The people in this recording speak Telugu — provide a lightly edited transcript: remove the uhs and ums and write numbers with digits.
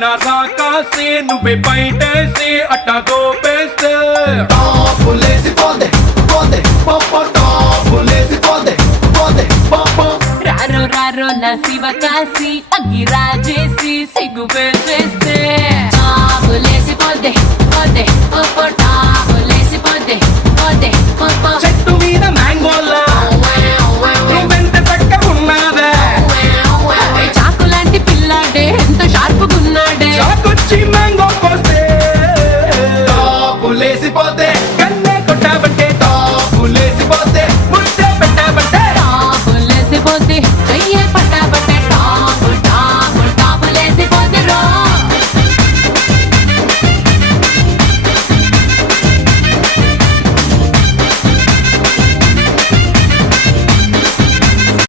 నా రాకాసి నువ్వే బయటేసి అట్టా గోపేస్తే టాపులేసి పోదే పోదే పాప టాపులేసి పోదే పోదే పాప రారో రారో నా శివకాశి అగ్గి రాజేసి సిగ్గు వేసేస్తే టాపులేసి పోదే పోదే పాప టాపులేసి పోదే పోదే పాప చెట్టు మీద